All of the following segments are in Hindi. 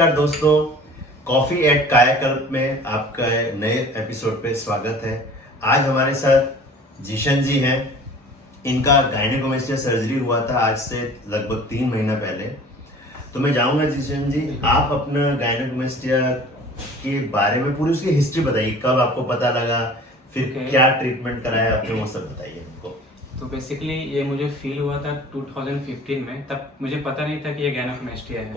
नमस्कार दोस्तों, कॉफी एट कायाकल्प में आपका नए एपिसोड पे स्वागत है। आज हमारे साथ जिशन जी हैं। इनका गायनेकोमेस्टिया सर्जरी हुआ था आज से लगभग 3 महीना पहले। तो मैं जाऊंगा जिशन जी, आप अपना गायनेकोमेस्टिया के बारे में पूरी उसकी हिस्ट्री बताइए। कब आपको पता लगा, फिर क्या ट्रीटमेंट कराया आपने, वो सब बताइए हमको। तो बेसिकली ये मुझे फील हुआ था 2015 में। तब मुझे पता नहीं था कि ये गायनेकोमेस्टिया है।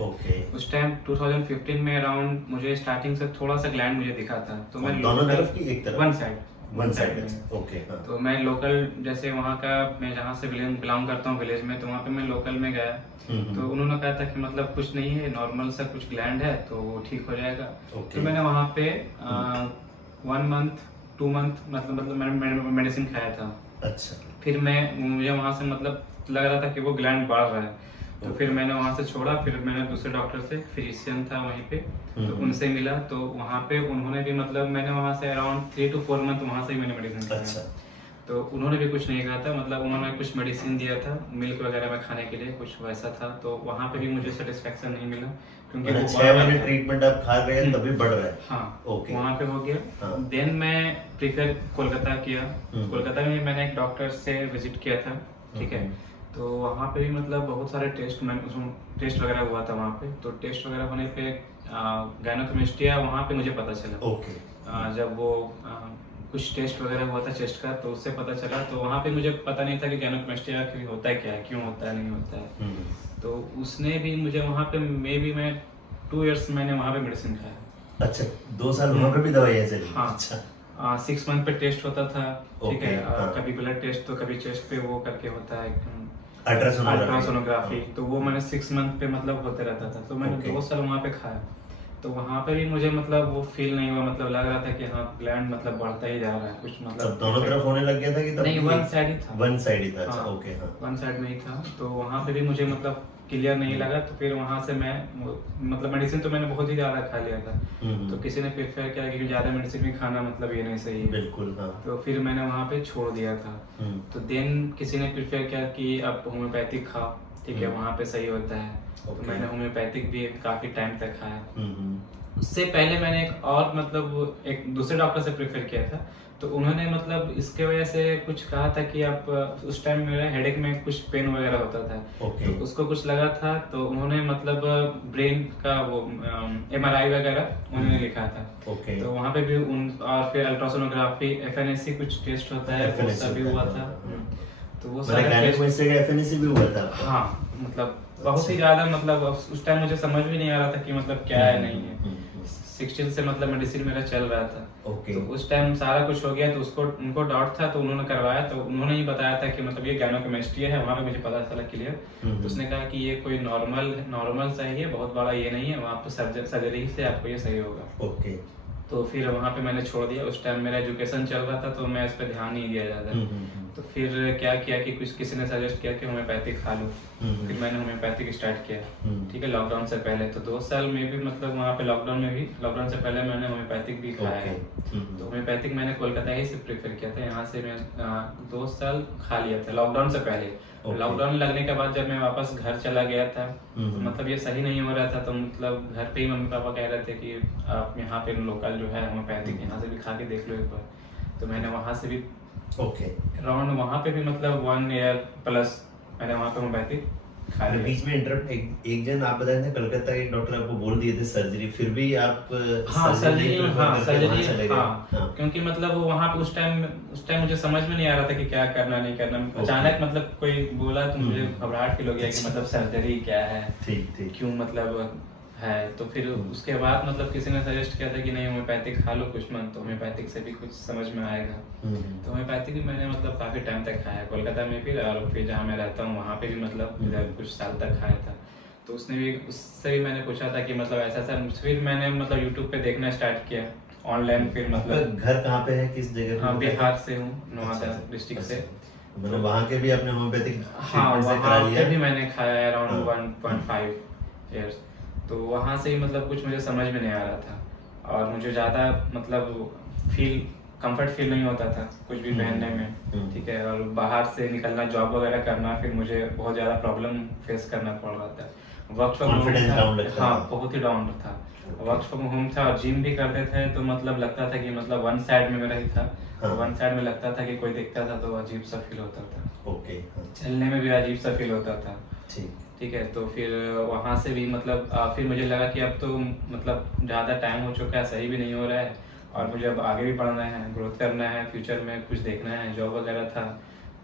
उस टाइम 2015 में अराउंड मुझे स्टार्टिंग से थोड़ा सा ग्लैंड मुझे दिखा था। तो मैं दोनों तरफ की एक तरफ? One side. ओके। तो मैं लोकल, जैसे वहाँ का, मैं जहाँ से बिलोंग करता हूँ विलेज में, तो वहाँ पे मैं लोकल में गया। तो उन्होंने कहा था कि मतलब कुछ नहीं है, नॉर्मल सा कुछ ग्लैंड है तो वो ठीक हो जाएगा। तो मैंने वहाँ पे 1 मंथ 2 मंथ मतलब मैंने मेडिसिन खाया था। अच्छा। फिर मुझे वहाँ से मतलब लग रहा था कि वो ग्लैंड बढ़ रहा है। तो फिर मैंने वहाँ से छोड़ा। फिर मैंने दूसरे डॉक्टर से, फिजिशियन था वहीं पे, तो उनसे मिला। तो वहाँ पे उन्होंने भी मतलब, मैंने वहाँ से अराउंड 3 to 4 मंथ वहाँ से ही मैंने मेडिसिन खाया। अच्छा। तो उन्होंने भी कुछ नहीं कहा था, मतलब उन्होंने कुछ मेडिसिन दिया था मिल्क वगैरह में खाने के लिए, कुछ वैसा था। तो वहाँ पे भी मुझे सेटिस्फेक्शन नहीं मिला, क्योंकि वो 6 महीने ट्रीटमेंट आप खा रहे हैं तभी बढ़ रहा है। हाँ, ओके। वहाँ पे हो गया। हाँ। देन मैं प्रीफर कोलकाता किया। कोलकाता में मैंने एक डॉक्टर से विजिट किया था, ठीक है। तो वहाँ पे भी मतलब बहुत सारे टेस्ट वगैरह हुआ था वहाँ पे। तो टेस्ट वगैरह होने पे गायनेकोमेस्टिया वहाँ पे मुझे पता चला। ओके। जब वो कुछ टेस्ट वगैरह हुआ था चेस्ट का, तो उससे पता चला। तो वहाँ पे मुझे पता नहीं था कि गायनेकोमेस्टिया होता है क्या है, क्यों होता है, नहीं होता है। तो उसने भी मुझे वहाँ पे मैं 2 years मैंने वहाँ पे मेडिसिन खाया। अच्छा, 2 साल वहाँ पे भी दवाइयाँ चली? हाँ। अच्छा। 6 मंथ पे टेस्ट होता था, ठीक है। हाँ। कभी ब्लड टेस्ट, तो कभी चेस्ट पे वो करके होता है अल्ट्रासोनोग्राफी। तो वो मैंने 6 मंथ पे मतलब होते रहता था। तो मैंने 2 साल वहाँ पे खाया। तो वहाँ पे भी मुझे मतलब वो फील नहीं हुआ, मतलब लग रहा था कि हाँ ग्लैंड मतलब बढ़ता ही जा रहा है, कुछ मतलब दोनों तरफ होने लग गया था कि तब नहीं, वन साइड ही था। वन साइड ही था। अच्छा, हाँ, ओके। हाँ, वन साइड में ही था। तो वहाँ पे भी मुझे मतलब क्लियर नहीं लगा। तो फिर वहाँ से मैं मतलब मेडिसिन तो मैंने बहुत ही ज़्यादा खा लिया था। तो किसी ने प्रेफर किया कि ज़्यादा मेडिसिन भी खाना मतलब ये नहीं सही है। बिल्कुल। हाँ। तो फिर मैंने वहाँ पे छोड़ दिया था। तो देन किसी ने प्रेफर किया कि आप होम्योपैथिक खाओ, ठीक है, वहाँ पे सही होता है। तो मैंने होम्योपैथिक भी काफ़ी टाइम तक खाया। उससे पहले मैंने एक दूसरे डॉक्टर से प्रेफर किया था। तो उन्होंने मतलब इसके वजह से कुछ कहा था कि आप, उस टाइम मेरे हेडेक में कुछ पेन वगैरह होता था। तो उसको कुछ लगा था। तो उन्होंने मतलब ब्रेन का वो MRI वगैरह उन्होंने लिखा था। तो वहाँ पे भी और फिर अल्ट्रासोनोग्राफी, FNAC कुछ टेस्ट होता है, वो सब भी हुआ था। तो वो सारे FNAC भी हुआ था? हाँ, मतलब बहुत ही ज्यादा, मतलब उस टाइम मुझे समझ भी नहीं आ रहा था कि मतलब क्या है, नहीं है। 16 से मतलब मेडिसिन मेरा चल रहा था। तो उस टाइम सारा कुछ हो गया। तो उनको डाउट था, तो उन्होंने करवाया। तो उन्होंने ही बताया था कि मतलब ये गायनेकोमेस्टिया है। वहाँ पे मुझे पता चला क्लियर। तो उसने कहा कि ये कोई नॉर्मल सही है, बहुत बड़ा ये नहीं है, वहाँ पे सर्जरी से आपको ये सही होगा। ओके। तो फिर वहाँ पे मैंने छोड़ दिया। उस टाइम मेरा एजुकेशन चल रहा था, तो मैं इस पर ध्यान नहीं दिया ज़्यादा। तो फिर क्या किया कि किसी ने सजेस्ट किया कि होम्योपैथिक खा लो। फिर मैंने होम्योपैथिक स्टार्ट किया, ठीक है, लॉकडाउन से पहले। तो 2 साल में भी मतलब वहाँ पे लॉकडाउन से पहले मैंने होम्योपैथिक भी खाया है। तो होम्योपैथिक मैंने कोलकाता ही से प्रेफर किया था। यहाँ से मैं 2 साल खा लिया था लॉकडाउन से पहले। लॉकडाउन लगने के बाद जब मैं वापस घर चला गया था, तो मतलब ये सही नहीं हो रहा था। तो मतलब घर पे ही मम्मी पापा कह रहे थे कि आप यहाँ पे लोकल जो है होम्योपैथिक, यहाँ से भी खा के देख लो एक बार। तो मैंने वहाँ से भी अराउंड वहाँ पे भी मतलब 1 year प्लस मैंने वहाँ पे होम्योपैथिक खा लिया। बीच में इंटरप्ट एक जन आप बताए थे कलकत्ता के डॉक्टर आपको बोल दिए थे सर्जरी, फिर भी आप सर्जरी। क्योंकि मतलब वहाँ पे उस टाइम मुझे समझ में नहीं आ रहा था कि क्या करना नहीं करना। अचानक मतलब कोई बोला तो मुझे घबराहट फील हो गया कि मतलब सर्जरी क्या है, क्यों मतलब है। तो फिर उसके बाद मतलब किसी ने सजेस्ट किया था कि नहीं होम्योपैथिक खा लो कुछ मंथ, तो होम्योपैथिक से भी कुछ समझ में आएगा। तो होम्योपैथिक भी मैंने मतलब काफ़ी टाइम तक खाया कोलकाता में भी, और फिर जहाँ मैं रहता हूँ वहाँ पे भी मतलब कुछ साल तक खाया था। तो उससे भी मैंने पूछा था कि मतलब ऐसा। फिर मैंने मतलब यूट्यूब पे देखना स्टार्ट किया ऑनलाइन। फिर मतलब घर कहाँ पे है, किस जगह? हाँ, बिहार से हूँ, नवादा डिस्ट्रिक्ट से। मतलब वहाँ के भी आपने होम्योपैथिक? हाँ, वहाँ पे भी मैंने खाया अराउंड 1.5 years। तो वहाँ से ही मतलब कुछ मुझे समझ में नहीं आ रहा था, और मुझे ज़्यादा मतलब कंफर्ट फील नहीं होता था कुछ भी पहनने में, ठीक है। और बाहर से निकलना, जॉब वगैरह करना, फिर मुझे बहुत ज़्यादा प्रॉब्लम फेस करना पड़ रहा था। वर्क फ्रॉम होम कॉन्फिडेंस था। डाउन लगता हाँ था। बहुत ही डाउन था। वर्क फ्रॉम होम था और जिम भी करते थे, तो मतलब लगता था कि मतलब वन साइड में मेरा ही था, तो हाँ। वन साइड में लगता था कि कोई देखता था तो अजीब सा फील होता था। ओके। चलने में भी अजीब सा फील होता था। ठीक। ठीक है, तो फिर वहाँ से भी मतलब फिर मुझे लगा कि अब तो मतलब ज़्यादा टाइम हो चुका है, सही भी नहीं हो रहा है, और मुझे अब आगे भी बढ़ना है, ग्रोथ करना है, फ्यूचर में कुछ देखना है, जॉब वगैरह था।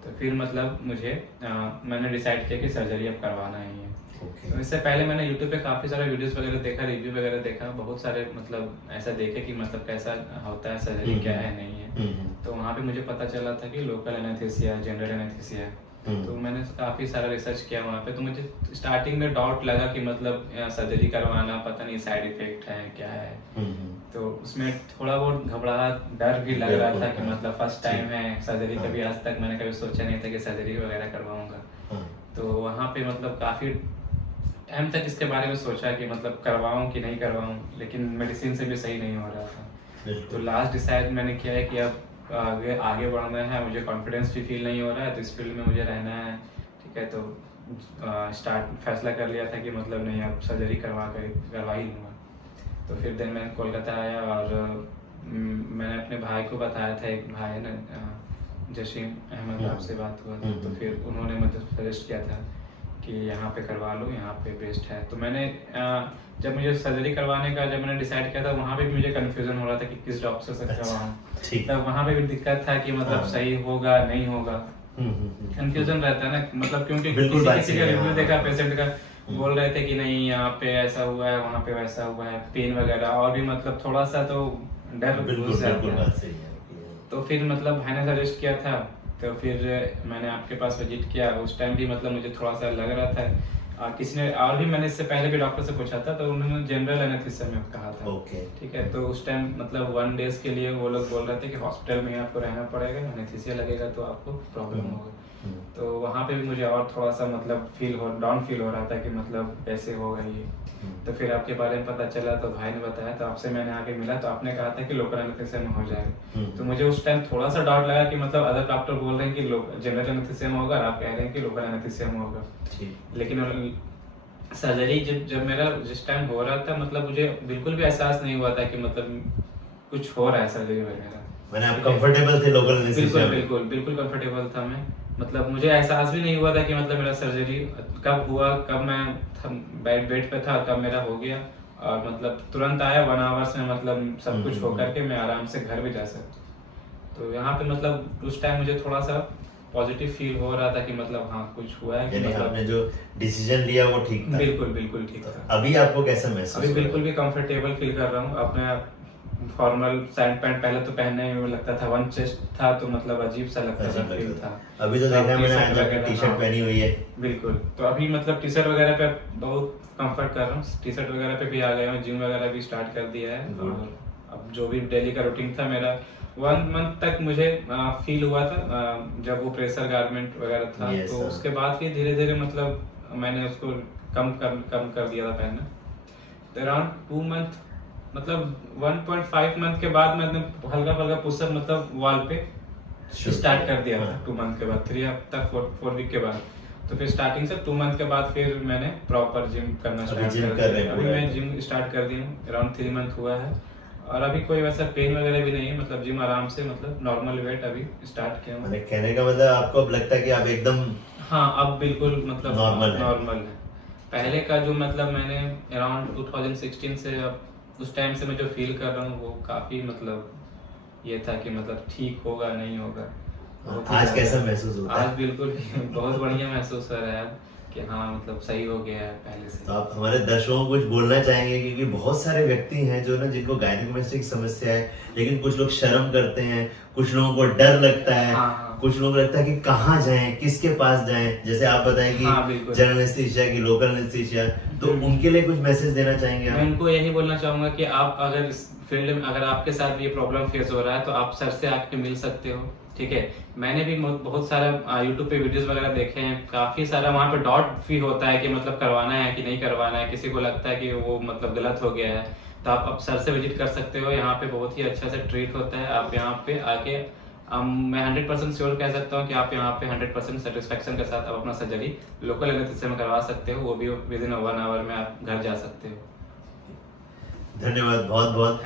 तो फिर मतलब मुझे मैंने डिसाइड किया कि सर्जरी अब करवाना ही है। ओके। तो इससे पहले मैंने यूट्यूब पे काफ़ी सारे वीडियोस वगैरह देखा, रिव्यू वगैरह देखा, बहुत सारे मतलब ऐसा देखे कि मतलब कैसा होता है सर्जरी, क्या है नहीं है। तो वहाँ पे मुझे पता चला था कि लोकल एनेस्थीसिया, जनरल एनेस्थीसिया है। तो मैंने काफ़ी सारा रिसर्च किया वहाँ पे। तो मुझे स्टार्टिंग में डाउट लगा कि मतलब सर्जरी करवाना, पता नहीं साइड इफेक्ट है क्या है। तो उसमें थोड़ा बहुत घबराहट, डर भी लग रहा था कि मतलब फर्स्ट टाइम है सर्जरी, कभी आज तक मैंने कभी सोचा नहीं था कि सर्जरी वगैरह करवाऊंगा। तो वहाँ पे मतलब काफ़ी टाइम तक इसके बारे में सोचा कि मतलब करवाऊं कि नहीं करवाऊं, लेकिन मेडिसिन से भी सही नहीं हो रहा था। तो लास्ट डिसाइड मैंने किया है कि अब आगे बढ़ना है, मुझे कॉन्फिडेंस भी फील नहीं हो रहा है, तो इस फील्ड में मुझे रहना है। ठीक है, तो फैसला कर लिया था कि मतलब नहीं, अब सर्जरी करवा ही लूँगा। तो फिर दिन मैं कोलकाता आया और मैंने अपने भाई को बताया था, एक भाई है ना जशीम अहमद, आपसे बात हुआ था। तो फिर उन्होंने मतलब सजेस्ट किया था कि यहाँ पे करवा लो, यहाँ पे बेस्ट है। तो मैंने जब मुझे सर्जरी करवाने का जब मैंने डिसाइड किया था, वहाँ पे भी मुझे कंफ्यूजन हो रहा था कि किस डॉक्टर से करवाऊँ। तब वहाँ पे भी दिक्कत था कि मतलब सही होगा नहीं होगा, कंफ्यूजन रहता है ना, मतलब क्योंकि किसी का रिव्यू देखा पेशेंट का, बोल रहे थे कि नहीं यहाँ पे ऐसा हुआ है, वहाँ पे वैसा हुआ है, पेन वगैरह, और भी मतलब थोड़ा सा तो डर घुस जाता है। तो फिर मतलब भाई ने सजेस्ट किया था, तो फिर मैंने आपके पास विजिट किया। उस टाइम भी मतलब मुझे थोड़ा सा लग रहा था, किसी ने और भी, मैंने इससे पहले भी डॉक्टर से पूछा था, तो उन्होंने जनरल एनेस्थीसिया में कहा था। ठीक है, तो उस टाइम मतलब 1 डेज के लिए वो लोग बोल रहे थे कि हॉस्पिटल में आपको रहना पड़ेगा, एनेस्थीसिया लगेगा तो आपको प्रॉब्लम होगा। तो वहाँ पे भी मुझे और थोड़ा सा मतलब डाउन फील हो रहा था कि मतलब कैसे होगा ये। तो फिर आपके बारे में पता चला, तो भाई ने बताया, तो आपसे मैंने आके मिला, तो आपने कहा था कि लोकल एनेस्थीसिया में हो जाएगा। तो मुझे उस टाइम थोड़ा सा डाउट लगा कि मतलब अदर डॉक्टर बोल रहे हैं कि जनरल एनेस्थीसिया में होगा, और आप कह रहे हैं कि लोकल एनेस्थीसिया में होगा। लेकिन सर्जरी जब मेरा जिस टाइम हो रहा था, मतलब मुझे बिल्कुल भी एहसास नहीं हुआ था कि मतलब कुछ हो रहा है सर्जरी वगैरह। मैंने आप कंफर्टेबल थे लोकल एनेस्थीसिया में? बिल्कुल कंफर्टेबल था मैं। मतलब मुझे एहसास भी नहीं हुआ था कि मतलब मेरा सर्जरी कब हुआ, कब मैं बेड पे था, कब मेरा हो गया, और मतलब तुरंत आया 1 आवर्स में, मतलब सब कुछ होकर के मैं आराम से घर भी जा सकता। तो यहाँ पे मतलब उस टाइम मुझे थोड़ा सा पॉजिटिव फील हो रहा था कि मतलब हाँ कुछ हुआ है, कि मतलब आपने जो डिसीजन लिया वो ठीक था। बिल्कुल ठीक था। अभी आपको कैसा महसूस? अभी बिल्कुल भी कंफर्टेबल फील कर रहा हूँ। अपने फॉर्मल शर्ट पैंट पहले तो पहनने में लगता था, 1 चेस्ट था तो मतलब अजीब सा लगता था, फील था। अभी तो देखा मैंने टी शर्ट पहनी हुई है। बिल्कुल, तो अभी मतलब टी शर्ट वगैरह पे बहुत कंफर्ट कर रहा हूँ, टी शर्ट वगैरह पे भी आ गया हूँ, जिम वगैरह भी स्टार्ट कर दिया है। और अब जो भी डेली का रूटीन था मेरा, 1 मंथ तक मुझे फील हुआ था जब वो प्रेशर गारमेंट वगैरह था। तो उसके बाद फिर धीरे धीरे मतलब मैंने उसको कम कर दिया था पहनना। अराउंड 2 मंथ, मतलब 1.5 मंथ के बाद मैंने हल्का फल्का पुशअप मतलब वॉल पे स्टार्ट कर दिया था। 2 मंथ के बाद, 3 हफ्ता 4 वीक के बाद। तो फिर स्टार्टिंग से 2 मंथ के बाद फिर मैंने प्रॉपर जिम करना स्टार्ट कर दिया। अभी मैं जिम स्टार्ट कर दी हूँ, अराउंड 3 मंथ हुआ है, और अभी कोई वैसा पेन वगैरह भी नहीं है, मतलब जिम आराम से, मतलब नॉर्मल वेट अभी स्टार्ट किया हूँ। कहने का मतलब आपको अब लगता है कि आप एकदम, हाँ अब बिल्कुल मतलब नॉर्मल है। पहले का जो मतलब मैंने अराउंड 2016 से अब उस टाइम से मैं जो फील कर रहा हूँ वो काफी मतलब ये था कि मतलब ठीक होगा नहीं होगा। आज कैसा महसूस होता है? आज बिल्कुल बहुत बढ़िया महसूस हो रहा है कि हाँ मतलब सही हो गया है पहले से। तो आप हमारे दर्शकों को कुछ बोलना चाहेंगे, क्योंकि बहुत सारे व्यक्ति हैं जो ना जिनको गायनेकोमेस्टिक समस्या है, लेकिन कुछ लोग शर्म करते हैं, कुछ लोगों को डर लगता है। हाँ। कुछ लोगों को लगता है कि कहाँ जाएं, किसके पास जाएं, जैसे आप बताएं कि जनरल एनेस्थीसिया की लोकल एनेस्थीसिया, तो उनके लिए कुछ मैसेज देना चाहेंगे आप? मैं उनको यही बोलना चाहूंगा कि आप अगर इस फील्ड में, अगर आपके साथ ये प्रॉब्लम फेस हो रहा है, तो आप सर से आके मिल सकते हो। ठीक है, मैंने भी बहुत सारा यूट्यूब पे वीडियोस वगैरह देखे हैं, काफी सारा वहाँ पे डाउट फील होता है कि मतलब करवाना है कि नहीं करवाना है, किसी को लगता है कि वो मतलब गलत हो गया है, तो आप सर से विजिट कर सकते हो। यहाँ पे बहुत ही अच्छा से ट्रीट होता है, आप यहाँ पे आके मैं 100% श्योर कह सकता हूँ कि आप यहाँ पे 100% सेटिस्फेक्शन के साथ आप अपना सर्जरी लोकल एनेस्थीसिया में करवा सकते हो, वो भी विद इन 1 आवर में आप घर जा सकते हो। धन्यवाद बहुत बहुत।